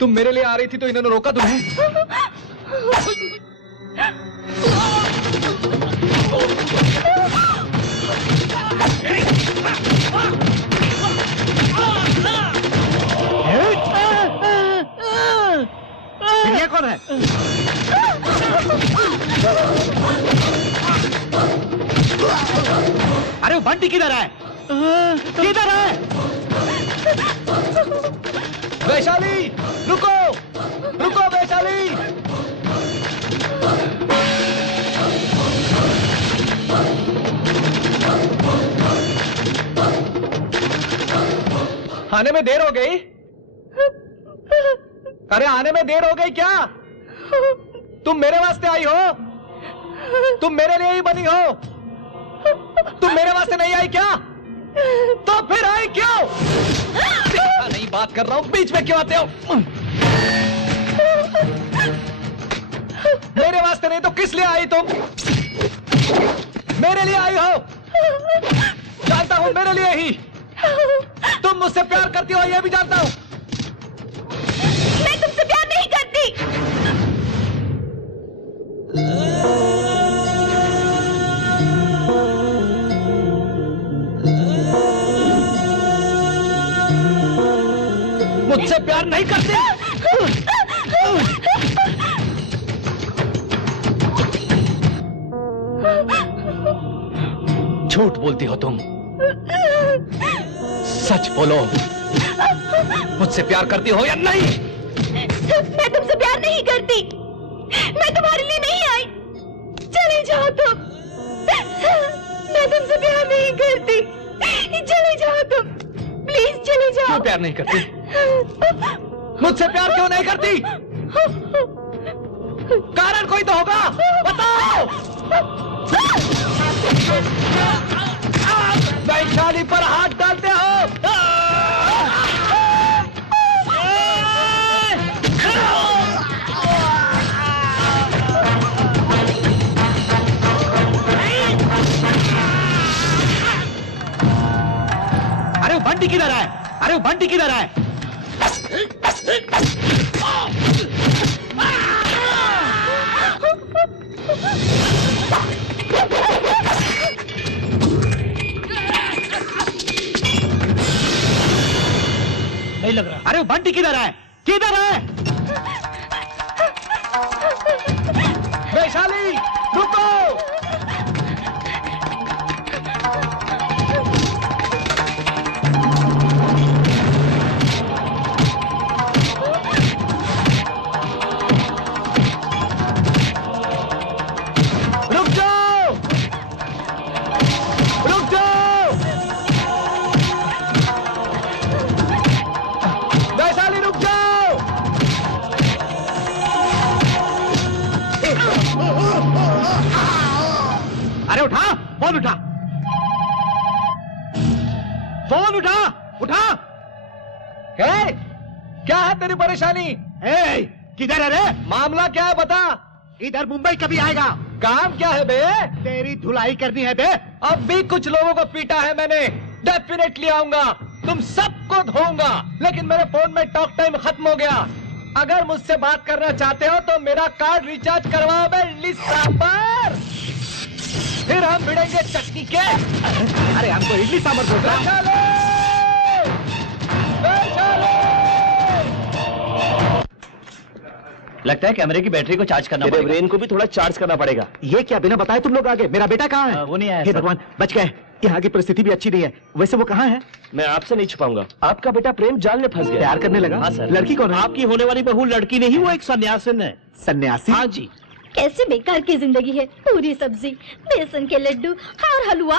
तुम मेरे लिए आ रही थी तो इन्होंने रोका तुम्हें? ये कौन है? अरे वो बंटी किधर है? किधर है? वैशाली रुको, रुको वैशाली। आने में देर हो गई? अरे आने में देर हो गई क्या? तुम मेरे वास्ते आई हो? तुम मेरे लिए ही बनी हो? तुम मेरे वास्ते नहीं आई क्या? तो फिर आई क्यों? नहीं बात कर रहा हूं, बीच में क्यों आते हो? मेरे वास्ते नहीं तो किस लिए आई तुम? मेरे लिए आई हो? जानता हूं मेरे लिए ही। तुम मुझसे प्यार करती हो यह भी जानता हूं। मैं तुमसे प्यार नहीं करती। मुझसे प्यार नहीं करती? झूठ बोलती हो तुम। सच बोलो, मुझसे प्यार करती हो या नहीं? मैं तुमसे प्यार नहीं करती। मैं तुम्हारे लिए नहीं आई। चले जाओ तुम। मैं तुमसे प्यार नहीं करती। चले जाओ तुम, प्लीज चले जाओ। क्यों प्यार नहीं करती? मुझसे प्यार क्यों नहीं करती? कारण कोई तो होगा, बताओ। वैशाली पर हाथ डालते हो? अरे वो बंटी किधर है? अरे वो बंटी किधर है? नहीं लग रहा। अरे वो बंटी किधर है? किधर है? वैशाली रुको। रुक जाओ, रुक जाओ। वैशाली रुक जाओ। अरे उठा, फोन उठा, फोन उठा, उठा। है? क्या है तेरी परेशानी? किधर है रे? मामला क्या है बता। इधर मुंबई कभी आएगा? काम क्या है बे? तेरी धुलाई करनी है बे। अब भी कुछ लोगों को पीटा है मैंने। डेफिनेटली आऊंगा, तुम सबको धोऊंगा। लेकिन मेरे फोन में टॉक टाइम खत्म हो गया। अगर मुझसे बात करना चाहते हो तो मेरा कार्ड रिचार्ज करवाओ बे इडली सांबर। फिर हम भिड़ेंगे चटनी के। अरे हमको इडली सांबर बोल रहा। लगता है कैमरे की बैटरी को चार्ज करना पड़ेगा। ब्रेन को भी थोड़ा चार्ज करना पड़ेगा। ये क्या बिना बताए तुम लोग आगे? मेरा बेटा कहाँ है? वो नहीं आया। हे भगवान, बच गए। यहाँ की परिस्थिति भी अच्छी नहीं है। वैसे वो कहाँ है? मैं आपसे नहीं छुपाऊंगा। आपका बेटा प्रेम जाल में फंस गया। प्यार करने लगा? हाँ सर। लड़की कौन है? आपकी होने वाली बहू लड़की नहीं, वो एक सन्यासिन है। सन्यासी? हाँ जी। कैसी बेकार की जिंदगी है। पूरी सब्जी, बेसन के लड्डू और हलवा।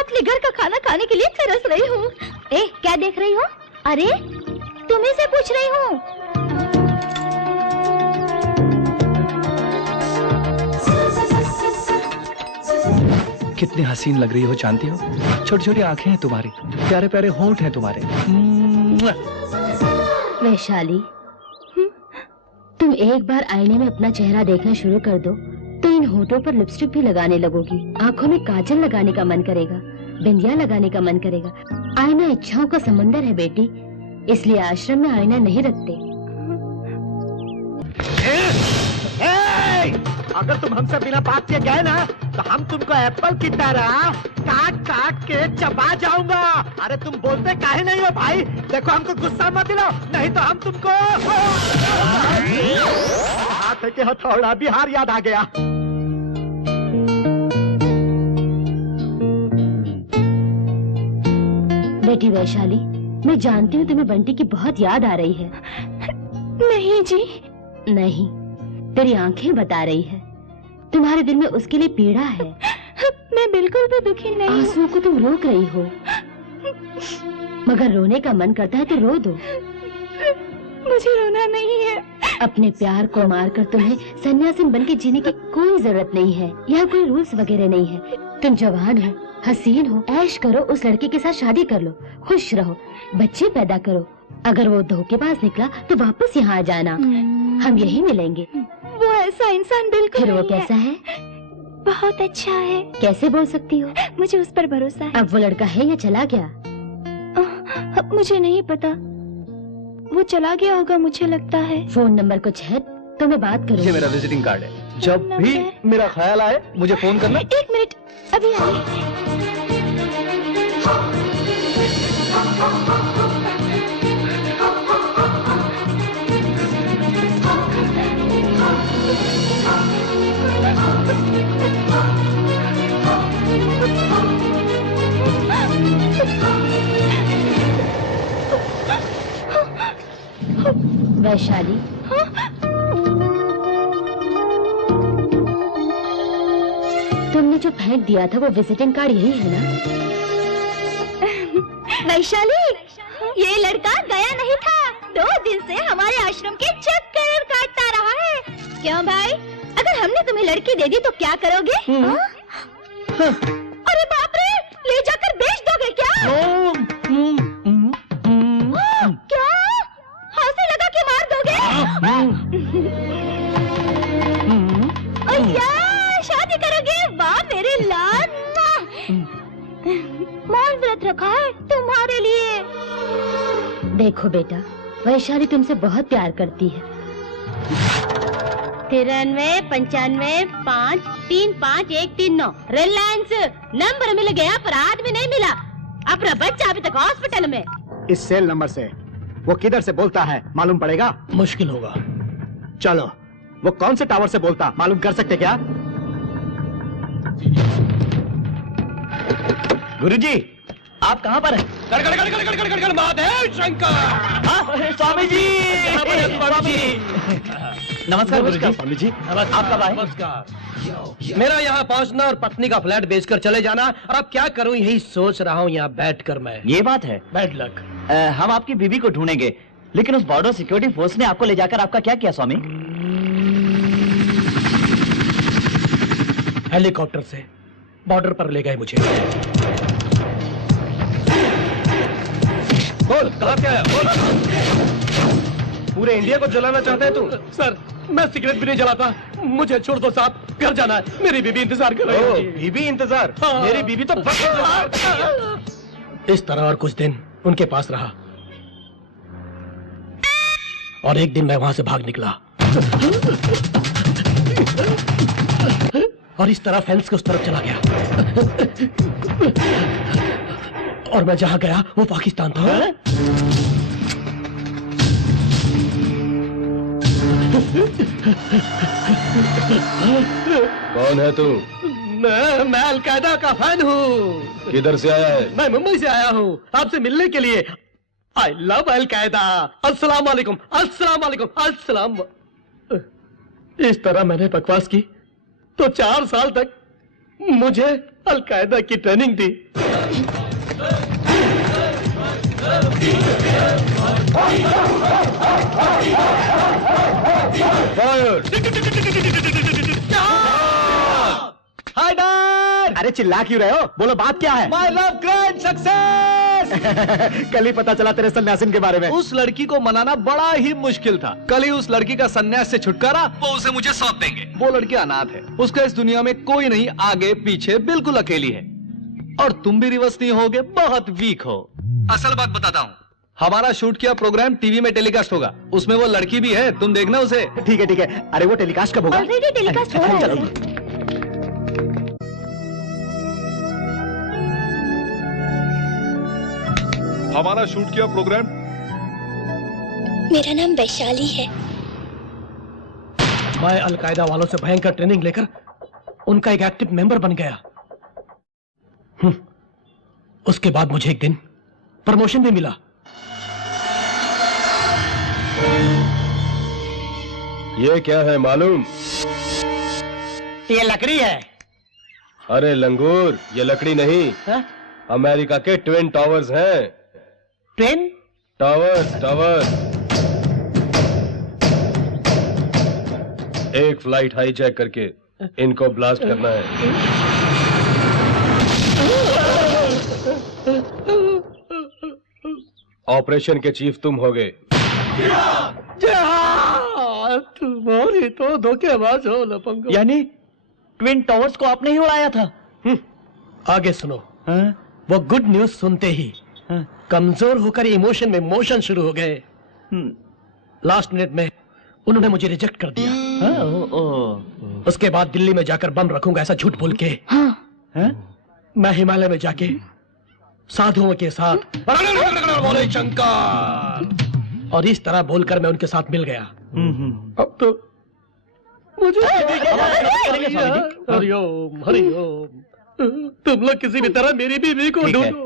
अपने घर का खाना खाने के लिए तरस रही हूँ। क्या देख रही हो? अरे तुम्हें से पूछ रही हूँ। कितनी हसीन लग रही हो जानती हो? छोटी छोटी आंखें हैं तुम्हारी, प्यारे प्यारे होंठ हैं तुम्हारे। वैशाली, तुम एक बार आईने में अपना चेहरा देखना शुरू कर दो तो इन होठों पर लिपस्टिक भी लगाने लगोगी। आंखों में काजल लगाने का मन करेगा, बिंदिया लगाने का मन करेगा। आईना इच्छाओं का समंदर है बेटी, इसलिए आश्रम में आईना नहीं रखते। अगर तुम हमसे बिना बात किए गए ना तो हम तुमको एप्पल की तरह काट काट के चबा जाऊंगा। अरे तुम बोलते काहे नहीं हो भाई? देखो हमको गुस्सा मत दिलाओ, नहीं तो हम तुमको हाथ के हथौड़ा बिहार याद आ गया। बेटी वैशाली, मैं जानती हूँ तुम्हें बंटी की बहुत याद आ रही है। नहीं जी। नहीं, तेरी आंखें बता रही है। तुम्हारे दिल में उसके लिए पीड़ा है। मैं बिल्कुल भी दुखी नहीं। आंसुओं को तुम रोक रही हो, मगर रोने का मन करता है तो रो दो। मुझे रोना नहीं है। अपने प्यार को मारकर तुम्हें सन्यासिन बनके जीने की कोई जरूरत नहीं है। यहाँ कोई रूल्स वगैरह नहीं है। तुम जवान हो, हसीन हो, ऐश करो, उस लड़के के साथ शादी कर लो, खुश रहो, बच्चे पैदा करो। अगर वो धोखेबाज निकला तो वापस यहाँ आ जाना, हम यही मिलेंगे। वो ऐसा इंसान बिल्कुल फिर वो कैसा है? बहुत अच्छा है। कैसे बोल सकती हो? मुझे उस पर भरोसा है। अब वो लड़का है या चला गया? मुझे नहीं पता, वो चला गया होगा मुझे लगता है। फोन नंबर कुछ है तो मैं बात करूँ। ये मेरा विजिटिंग कार्ड है, जब भी मेरा ख्याल आए मुझे फोन करना। एक मिनट, अभी आइए। वैशाली, तुमने जो फेंक दिया था वो विजिटिंग कार्ड यही है ना? वैशाली, ये लड़का गया नहीं था, 2 दिन से हमारे आश्रम के चक्कर काटता रहा है। क्यों भाई, अगर हमने तुम्हें लड़की दे दी तो क्या करोगे? अरे बाप रे, ले जाकर बेच दोगे क्या? क्या फांसी लगा के मार दोगे? शादी करोगे? वाह मेरे लाल, मौन व्रत रखा है तुम्हारे लिए। देखो बेटा, वैशाली तुमसे बहुत प्यार करती है। 93 95 5 3 5 1 3 9 रिलायंस नंबर मिल गया पर आदमी नहीं मिला। अपना बच्चा अभी तक हॉस्पिटल में। इस सेल नंबर से वो किधर से बोलता है मालूम पड़ेगा? मुश्किल होगा। चलो, वो कौन से टावर से बोलता मालूम कर सकते क्या? गुरुजी, आप कहाँ पर हैं? महादेव शंकर। स्वामी जी, स्वामी जी। नमस्कार गुरुजी। स्वामी जी, आप कब आए? नमस्कार। मेरा यहाँ पहुँचना और पत्नी का फ्लैट बेचकर चले जाना, और अब क्या करूँ यही सोच रहा हूँ यहाँ बैठकर मैं। ये बात है। Bad luck. हम आपकी बीवी को ढूंढेंगे, लेकिन उस बॉर्डर सिक्योरिटी फोर्स ने आपको ले जाकर आपका क्या किया स्वामी? हेलीकॉप्टर से बॉर्डर पर ले गए मुझे। बोल, कहाँ क्या है? बोल। पूरे इंडिया को जलाना चाहते है तू? सर, मैं सिगरेट भी नहीं जलाता, मुझे छोड़ दो साहब, घर जाना है, मेरी बीबी इंतजार कर रही है। बीबी इंतजार? हाँ। मेरी बीबी तो बस इंतजार करती है। इस तरह और कुछ दिन उनके पास रहा, और एक दिन मैं वहां से भाग निकला, और इस तरह फेंस के उस तरफ चला गया, और मैं जहां गया वो पाकिस्तान था। कौन है तू? मैं अलकायदा का फैन हूँ। किधर से आया है? मैं मुंबई से आया हूँ आपसे मिलने के लिए। I love al Qaeda. अस्सलाम वालेकुम, अस्सलाम वालेकुम, अस्सलाम। इस तरह मैंने बकवास की तो 4 साल तक मुझे अलकायदा की ट्रेनिंग दी। Hi dad! अरे चिल्ला क्यों रहे हो? बोलो बात क्या है? My love grand success! कल ही पता चला तेरे सन्यासिन के बारे में। उस लड़की को मनाना बड़ा ही मुश्किल था। कल ही उस लड़की का सन्यास से छुटकारा वो उसे मुझे सौंप देंगे। वो लड़की अनाथ है, उसका इस दुनिया में कोई नहीं, आगे पीछे बिल्कुल अकेली है। और तुम भी रिवर्स नहीं होगे, बहुत वीक हो। असल बात बताता हूँ, हमारा शूट किया प्रोग्राम टीवी में टेलीकास्ट होगा, उसमें वो लड़की भी है, तुम देखना उसे। ठीक है ठीक है। अरे वो टेलीकास्ट कब होगा? ऑलरेडी टेलीकास्ट हो रहा है चलो। सर। हमारा शूट किया प्रोग्राम। मेरा नाम वैशाली है। मैं अलकायदा वालों से भयंकर ट्रेनिंग लेकर उनका एक एक्टिव मेंबर बन गया। उसके बाद मुझे एक दिन प्रमोशन भी मिला। ये क्या है मालूम? ये लकड़ी है। अरे लंगूर, ये लकड़ी नहीं, हाँ? अमेरिका के ट्विन टावर्स हैं। ट्रेन? टावर्स। एक फ्लाइट हाईजैक करके इनको ब्लास्ट करना है। ऑपरेशन के चीफ तुम होगे। तुम्हारी तो धोखेबाज हो लफंगो। यानी ट्विन टावर्स को आपने ही उड़ाया था? आगे सुनो। हाँ? वो गुड न्यूज सुनते ही हाँ? कमजोर होकर इमोशन में मोशन शुरू हो गए। हम्म, लास्ट मिनट में उन्होंने मुझे रिजेक्ट कर दिया। हाँ, ओ, उसके बाद दिल्ली में जाकर बम रखूंगा ऐसा झूठ बोल के हाँ? मैं हिमालय में जाके साधुओं के साथ बोले शंकर, और इस तरह बोलकर मैं उनके साथ मिल गया। अब तो मुझे हरिओम हरिओम। तुम लोग किसी भी तरह मेरी बीवी को ठीक है। ढूंढो।